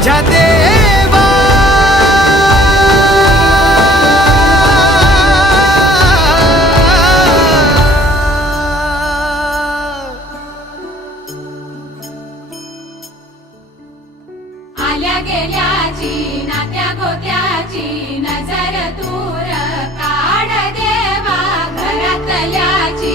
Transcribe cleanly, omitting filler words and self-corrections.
माझ्या देवा आल्या गेल्याची नात्या गोत्याची नजर दूर काढ देवा घरातल्याची